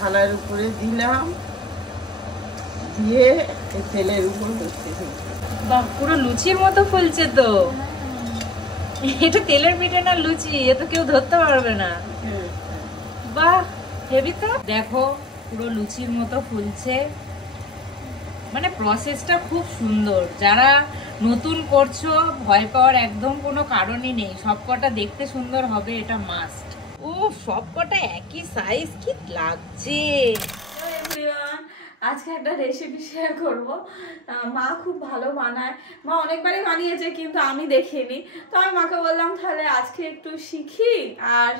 থালার উপরে দিলাম, দিয়ে তেলের উপর হচ্ছে। বাহ, পুরো লুচির মতো ফুলছে তো। এটা তেলের পিঠে না লুচি, এ তো কেউ ধরতে পারবে না। বাহ, হেভি তো। দেখো পুরো লুচির মতো ফুলছে, মানে প্রসেসটা খুব সুন্দর। যারা নতুন করছো ভয় পাওয়ার একদম কোনো কারণই নেই, সবকটা দেখতে সুন্দর হবে, এটা মাস্ট। ও সবকটা একই সাইজ, কি লাগছে। আজকে একটা রেসিপি শেয়ার করব। মা খুব ভালো বানায়, মা অনেকবারই বানিয়েছে কিন্তু আমি দেখিনি। তো আমি মাকে বললাম তাহলে আজকে একটু শিখি আর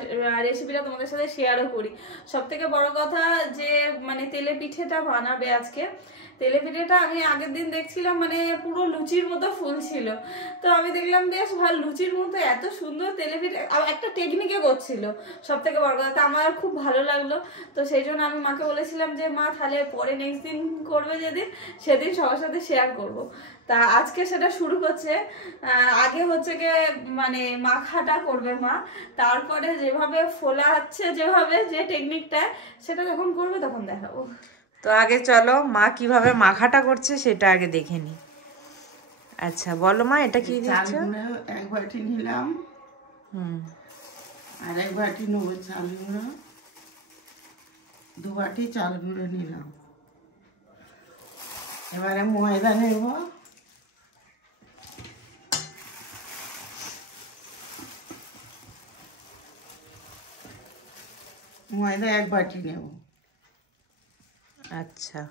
রেসিপিটা তোমাদের সাথে শেয়ারও করি। সব থেকে বড় কথা যে মানে তেলে পিঠেটা বানাবে আজকে। তেলে পিঠেটা আমি আগের দিন দেখছিলাম মানে পুরো লুচির মতো ফুল ছিল, তো আমি দেখলাম বেশ ভালো লুচির মতো এত সুন্দর তেলে পিঠে, একটা টেকনিকে করছিল। সব থেকে বড় কথা আমার খুব ভালো লাগলো। তো সেই জন্য আমি মাকে বলেছিলাম যে মা তাহলে পরে নেক্সট দিন করবে যেদিন, সেদিন সবার সাথে শেয়ার করব। তা আজকে সেটা শুরু করছে। আগে হচ্ছে গিয়ে মানে মাখাটা করবে মা, তারপরে যেভাবে ফোলা হচ্ছে যেভাবে যে টেকনিকটা, সেটা যখন করবে তখন দেখাবো। তো আগে চলো মা কিভাবে মাখাটা করছে সেটা আগে দেখে নি। আচ্ছা বলো মা, এটা কি দিচ্ছ? এক বাটি নিলাম, আর এক বাটি নেবো চাল গুঁড়ো, 2 বাটি চাল গুঁড়ো নিলাম। এবারে ময়দা নেব, ময়দা 1 বাটি নেব। আচ্ছা,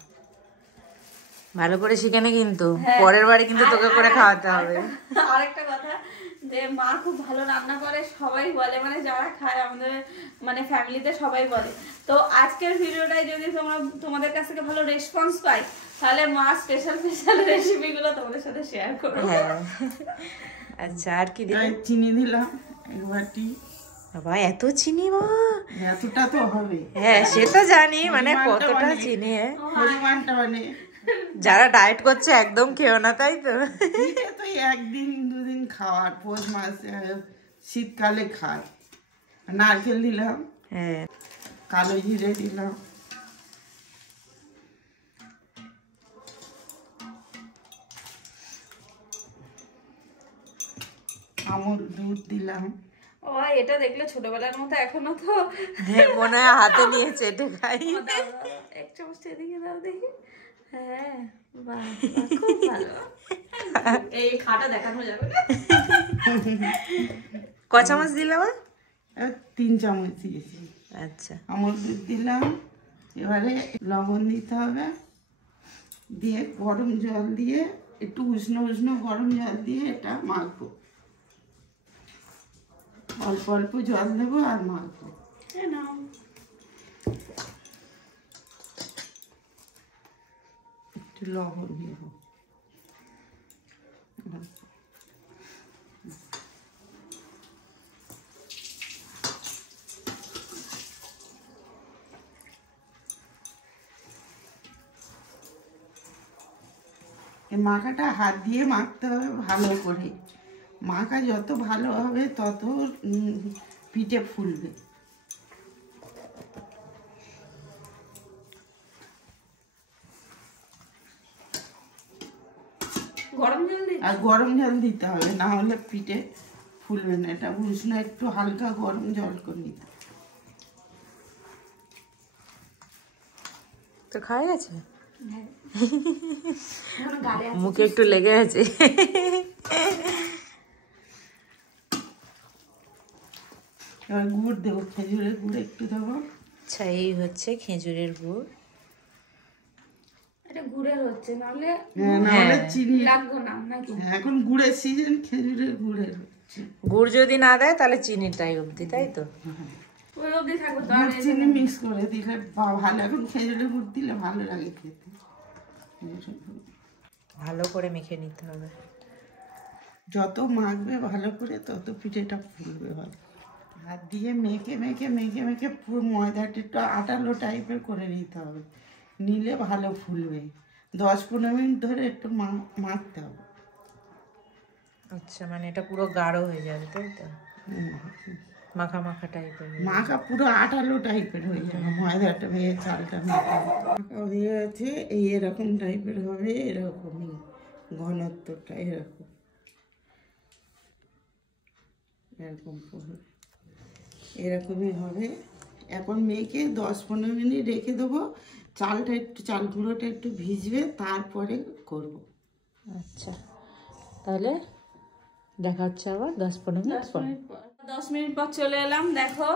ভালো করে শিখে নে কিন্তু, পরের বারে কিন্তু তোকে করে খাওয়াতে হবে। আরেকটা কথা, যে মা খুব ভালো রান্না করে সবাই বলে, মানে যারা খায় আমাদের মানে ফ্যামিলিতে সবাই বলে। তো আজকের ভিডিওটাই যদি তোমাদের কাছ থেকে ভালো রেসপন্স পাই, তাহলে মা স্পেশাল রেসিপিগুলো তোমাদের সাথে শেয়ার করব। আচ্ছা, আর কি দিলাম? চিনি দিলাম 1 বাটি। বাবা এত চিনি মা? এতটা তো হবে। হ্যাঁ সে তো জানি, মানে কতটা চিনি। পরিমাণটা মানে যারা ডায়েট করছে একদম খেও না, তাই তো? তো 1 দিন 2 দিন খাওয়ার, পৌষ মাসে শীতকালে খায়। নারকেল দিলাম, হ্যাঁ কালো জিরে দিলাম, আমুল দুধ দিলাম। ও এটা দেখলে ছোটবেলার মতো এখনো তো মনে হয় হাতে নিয়ে চেটে খাই। এক চামচ এদিকে দাও দেখি। হ্যাঁ বাহ, খুব ভালো। এই খাটা দেখানো যাবে না। ক চামচ দিলাম? 3 চামচ দিয়েছি। আচ্ছা, আমুল দুধ দিলাম। এবারে লবণ দিতে হবে, দিয়ে গরম জল দিয়ে, একটু উষ্ণ উষ্ণ গরম জল দিয়ে এটা মাখবো। অল্প অল্প জল দেবো আর মাখবো। একটু লবণ দেবো। এই মাখাটা হাত দিয়ে মাখতে হবে ভালো করে। মাখা যত ভালো হবে তত পিঠে ফুলবে। আর গরম জল দিতে হবে, না হলে পিঠে ফুলবে না। এটা উষ্ণ একটু হালকা গরম জল করে নিতে। তো খাওয়া গেছে, মুখে একটু লেগে আছে। এবার গুড় দেবো, খেজুরের গুড় একটু দেবো। আচ্ছা, এই হচ্ছে খেজুরের গুড়। এটা গুড়ের হচ্ছে, নাহলে চিনি লাগবে না নাকি? এখন গুড়ের সিজন, খেজুরের গুড়ের হচ্ছে। গুড় যদি না দেয় তাহলে চিনিটাই অবধি, তাই তো? ওই অবধি থাকবে তো। গুড় চিনি মিক্স করে দিলে ভালো। এখন খেজুরের গুড় দিলে ভালো লাগে খেতে। ভালো করে মেখে নিতে হবে। যত মাখবে ভালো করে তত পিঠেটা ফুলবে ভালো। হাত দিয়ে মেখে মেখে মেখে মেখে পুরো ময়দাটা একটু আটালো টাইপের করে নিতে হবে, নিলে ভালো ফুলবে। 10-15 মিনিট ধরে একটু মাখতে হবে। আচ্ছা, মানে এটা পুরো গাঢ় হয়ে যাবে, তাই তো? মাখা মাখা টাইপের। মাখা পুরো আটালো টাইপের হয়ে যাবে, ময়দাটা ভেঙে চালটা মাখা হয়ে গেছে। এই এরকম টাইপের হবে, এরকমই ঘনত্বটা এরকম এরকম এরকমই হবে। এখন মেখে 10-15 মিনিট রেখে দেবো। চালটা একটু, চাল গুঁড়োটা একটু ভিজবে, তারপরে করব। আচ্ছা, তাহলে দেখা হচ্ছে আবার 10-15 মিনিট পর। 10 মিনিট পর চলে এলাম। দেখো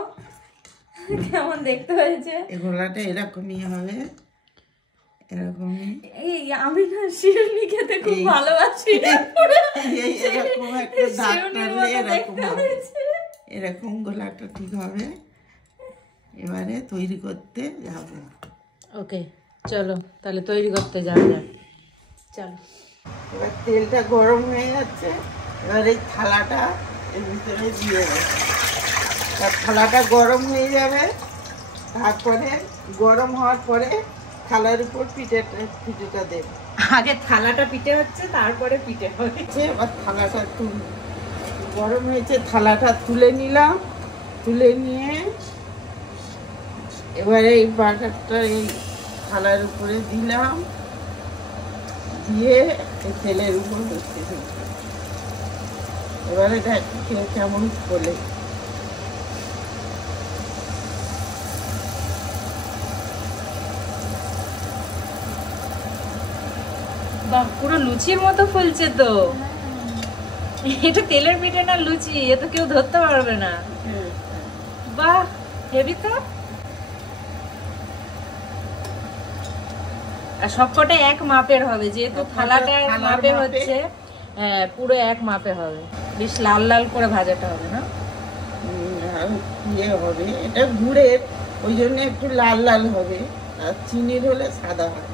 কেমন দেখতে হয়েছে। এই গোলাটা এরকমই হবে, এরকমই। এই আমি না শিরনি খেতে খুব ভালোবাসি। এরকম একটা দাগ টানলে এরকম হবে, এরকম গোলাটা ঠিক হবে। এবারে তৈরি করতে যাবো। ওকে, চলো তাহলে তৈরি করতে যাওয়া যাক। চলো। এবার তেলটা গরম হয়ে যাচ্ছে, এবার এই থালাটা এর ভিতরে দিয়ে দেবো। থালাটা গরম হয়ে যাবে, তারপরে গরম হওয়ার পরে থালার উপর পিঠেটা দেবে। আগে থালাটা পিঠে হচ্ছে, তারপরে পিঠে হবে। এবার থালাটা গরম হয়েছে, থালাটা তুলে নিলাম। তুলে নিয়ে এবারে এই বাটারটা এই থালার উপরে দিলাম, দিয়ে এই তেলের উপর বসিয়ে দিলাম। এবারে খেয়ে কেমন ফোলে। বাহ, পুরো লুচির মতো ফুলছে তো। এটা তেলের পিঠে না লুচি, এ তো কেউ ধরতে পারবে না। বাহ, হেভি তো। আর সবকটা এক মাপের হবে, যেহেতু থালাটা মাপে হচ্ছে। হ্যাঁ, পুরো এক মাপে হবে। বেশ লাল লাল করে ভাজাটা হবে না? ইয়ে হবে, এটা গুড়ের, ওই জন্য একটু লাল লাল হবে, আর চিনির হলে সাদা হয়।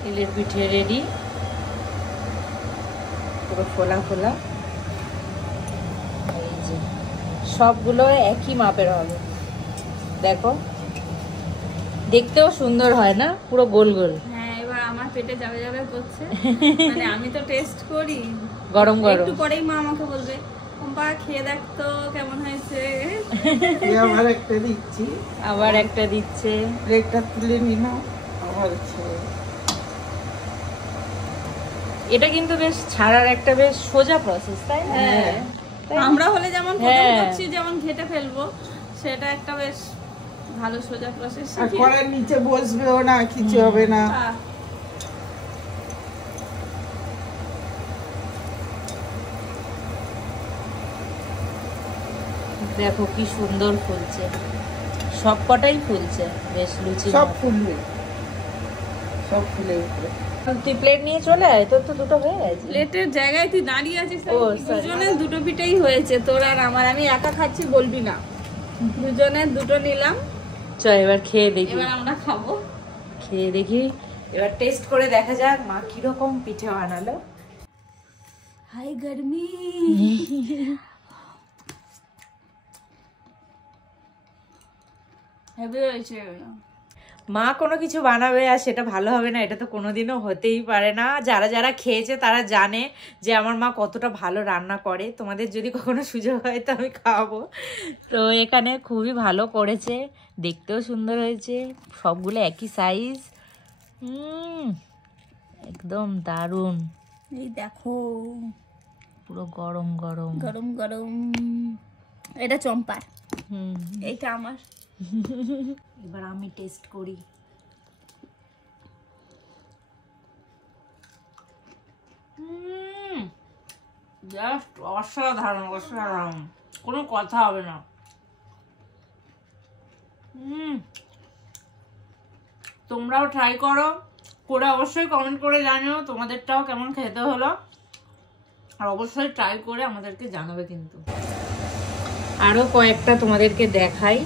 তেলের পিঠে রেডি, পুরো ফোলা ফোলা। এই যে সবগুলো একই মাপের হবে, দেখো দেখতেও সুন্দর হয় না, পুরো গোল গোল। হ্যাঁ, এবার আমার পেটে যাবে যাবে করছে। মানে আমি তো টেস্ট করি গরম গরম। একটু পরেই মা আমাকে বলবে, কম্পা খেয়ে দেখ তো কেমন হয়েছে। আবার একটা দিচ্ছি, আবার একটা দিচ্ছে। প্লেটটা তুলে নিলাম, আবার এটা কিন্তু বেশ ছাড়ার একটা বেশ সোজা প্রসেস, তাই না? হ্যাঁ, আমরা হলে যেমন প্রথম করছি যেমন ঘেটে ফেলবো, সেটা একটা বেশ ভালো সোজা প্রসেস। আর কড়ার নিচে বসবেও না, কিছু হবে না। দেখো কি সুন্দর ফুলছে, সবকটাই ফুলছে বেশ লুচি। সব ফুলবে, সব ফুলে উঠবে। তুই প্লেট নিয়ে চলে আয়, তোর তো দুটো হয়ে গেছে। প্লেটের জায়গায় তুই দাঁড়িয়ে আছিস, ও, দুজনের দুটো পিঠেই হয়েছে, তোর আর আমার। আমি একা খাচ্ছি বলবি না, দুজনের দুটো নিলাম। চল এবার খেয়ে দেখি। এবার আমরা খাবো, খেয়ে দেখি, এবার টেস্ট করে দেখা যাক মা কিরকম পিঠে বানালো। হাই গরমি। হেভি হয়েছে। মা কোনো কিছু বানাবে আর সেটা ভালো হবে না, এটা তো কোনোদিনও হতেই পারে না। যারা যারা খেয়েছে তারা জানে যে আমার মা কতটা ভালো রান্না করে। তোমাদের যদি কখনো সুযোগ হয় তো আমি খাওয়াবো। তো এখানে খুবই ভালো করেছে, দেখতেও সুন্দর হয়েছে, সবগুলো একই সাইজ। একদম দারুণ। এই দেখো পুরো গরম গরম গরম গরম। এটা চম্পার, হুম, এইটা আমার। এবার আমি টেস্ট করি। জাস্ট অসাধারণ অসাধারণ, কোনো কথা হবে না। তোমরাও ট্রাই করো, করে অবশ্যই কমেন্ট করে জানিও তোমাদেরটাও কেমন খেতে হলো। আর অবশ্যই ট্রাই করে আমাদেরকে জানাবে কিন্তু। আরো কয়েকটা তোমাদেরকে দেখাই।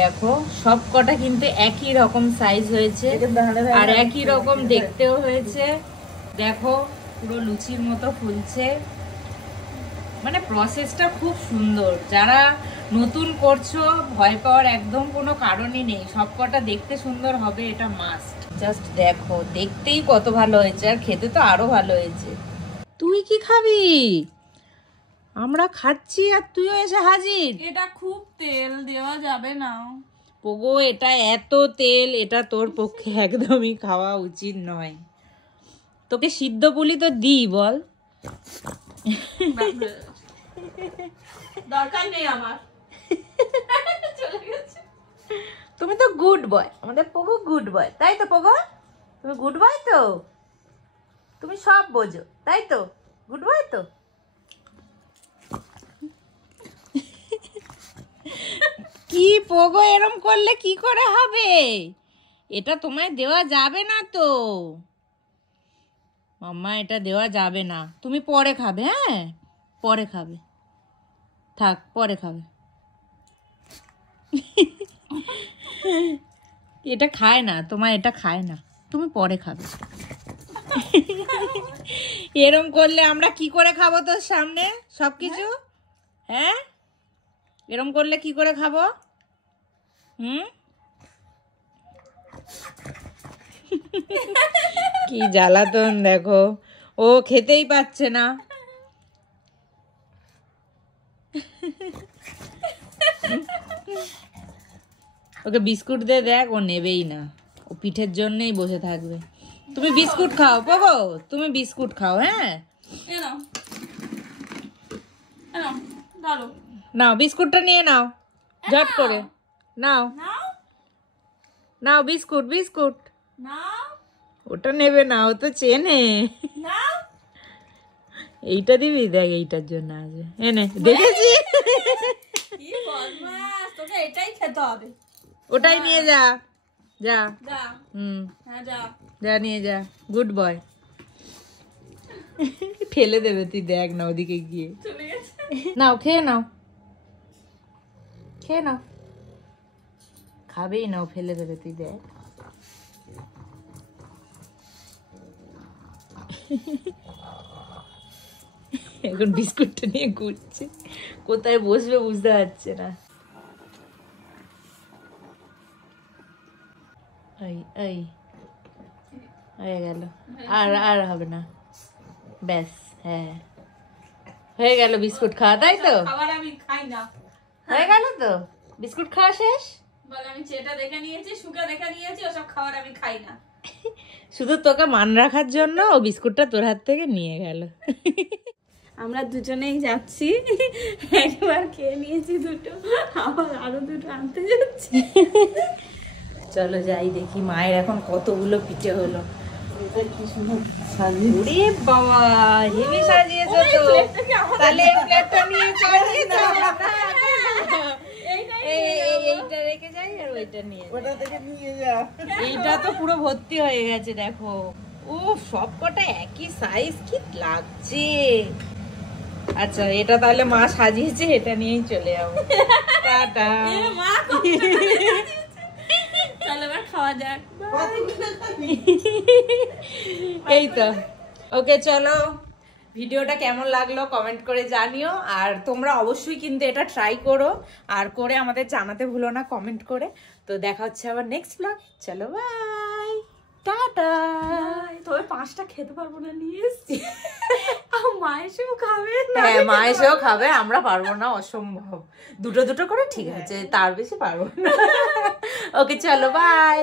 দেখো সব কটা কিন্তু একই রকম সাইজ হয়েছে আর একই রকম দেখতেও হয়েছে। দেখো পুরো লুচির মতো ফুলছে, মানে প্রসেসটা খুব সুন্দর। যারা নতুন করছো ভয় পাওয়ার একদম কোনো কারণই নেই, সব কটা দেখতে সুন্দর হবে, এটা মাস্ট। জাস্ট দেখো দেখতেই কত ভালো হয়েছে, আর খেতে তো আরো ভালো হয়েছে। তুই কি খাবি? আমরা খাচ্ছি আর তুইও এসে হাজির। এটা খুব তেল, দেওয়া যাবে না। পোগো এটা এত তেল, এটা তোর পক্ষে একদমই খাওয়া উচিত নয়। তোকে সিদ্ধ পুলি তো দিই বল। দরকার নেই আমার। চলে গেছে। তুমি তো গুড বয়, আমাদের পোগো গুড বয়, তাই তো পোগো? তুমি গুড বয় তো, তুমি সব বোঝো তাই তো, গুড বয় তো। কি পোগো এরম করলে কি করে হবে? এটা তোমায় দেওয়া যাবে না তো মাম্মা, এটা দেওয়া যাবে না। তুমি পরে খাবে, হ্যাঁ পরে খাবে, থাক পরে খাবে। এটা খায় না, তোমার এটা খায় না, তুমি পরে খাবে। এরম করলে আমরা কি করে খাবো তোর সামনে সবকিছু? হ্যাঁ এরম করলে কি করে খাবো? কি জ্বালাতন দেখো, ও খেতেই পাচ্ছে না। ওকে বিস্কুট দে, দেখ ও নেবেই না, ও পিঠের জন্যই বসে থাকবে। তুমি বিস্কুট খাও পোগো, তুমি বিস্কুট খাও। হ্যাঁ নাও বিস্কুটটা নিয়ে নাও, ঝট করে নাও নাও বিস্কুট, বিস্কুট ওটা নেবে না, ও তো চেনে। এইটা দিবি, দেখ এইটার জন্য আসবে, এনে দেখেছি। তোকে এটাই খেতে হবে, ওটাই নিয়ে যা, যা যা নিয়ে যা, গুড বয়। ফেলে দেবে তুই, দেখ না ওদিকে গিয়ে। নাও খেয়ে নাও, খেয়ে নাও, খাবেই না, ফেলে দেবে তুই, দেখ। এখন বিস্কুটটা নিয়ে ঘুরছে, কোথায় বসবে বুঝতে পারছে না। এই হয়ে গেল, আর আর হবে না, ব্যাস। হ্যাঁ হয়ে গেল বিস্কুট খাওয়া, তাই তো? খাবার আমি খাই না। হয়ে গেল তো বিস্কুট খাওয়া শেষ। বলে আমি চেটা দেখে নিয়েছি, সুগা দেখে নিয়েছি, ওসব খাবার আমি খাই না। শুধু তোকে মান রাখার জন্য ও বিস্কুটটা তোর হাত থেকে নিয়ে গেল। আমরা দুজনেই যাচ্ছি, একবার খেয়ে নিয়েছি দুটো, আবার আরো দুটো আনতে যাচ্ছি। চলো যাই দেখি, মায়ের এখন কতগুলো পিঠে হলো। ওরে বাবা হেভি সাজিয়েছো তো, তাহলে এই প্লেটটা নিয়ে চলে যাও না, এইটা রেখে যাই আর ওইটা নিয়ে ওটা থেকে নিয়ে যা। এইটা তো পুরো ভর্তি হয়ে গেছে দেখো, ও সব কটা একই সাইজ, কি লাগছে। আচ্ছা এটা তাহলে মা সাজিয়েছে, এটা নিয়েই চলে যাবো, টাটা। খাওয়া যাক, এই তো ওকে চলো, ভিডিওটা কেমন লাগলো কমেন্ট করে জানিও, আর তোমরা অবশ্যই কিন্তু এটা ট্রাই করো, আর করে আমাদের জানাতে ভুলো না কমেন্ট করে। তো দেখা হচ্ছে আবার নেক্সট ব্লগ, চলো বাই, টাটা। তবে 5টা খেতে পারবো না, নিয়ে এসছি। মা এসেও খাবে, হ্যাঁ মা এসেও খাবে, আমরা পারবো না, অসম্ভব। দুটো দুটো করে ঠিক আছে, তার বেশি পারবো না। ওকে চলো বাই।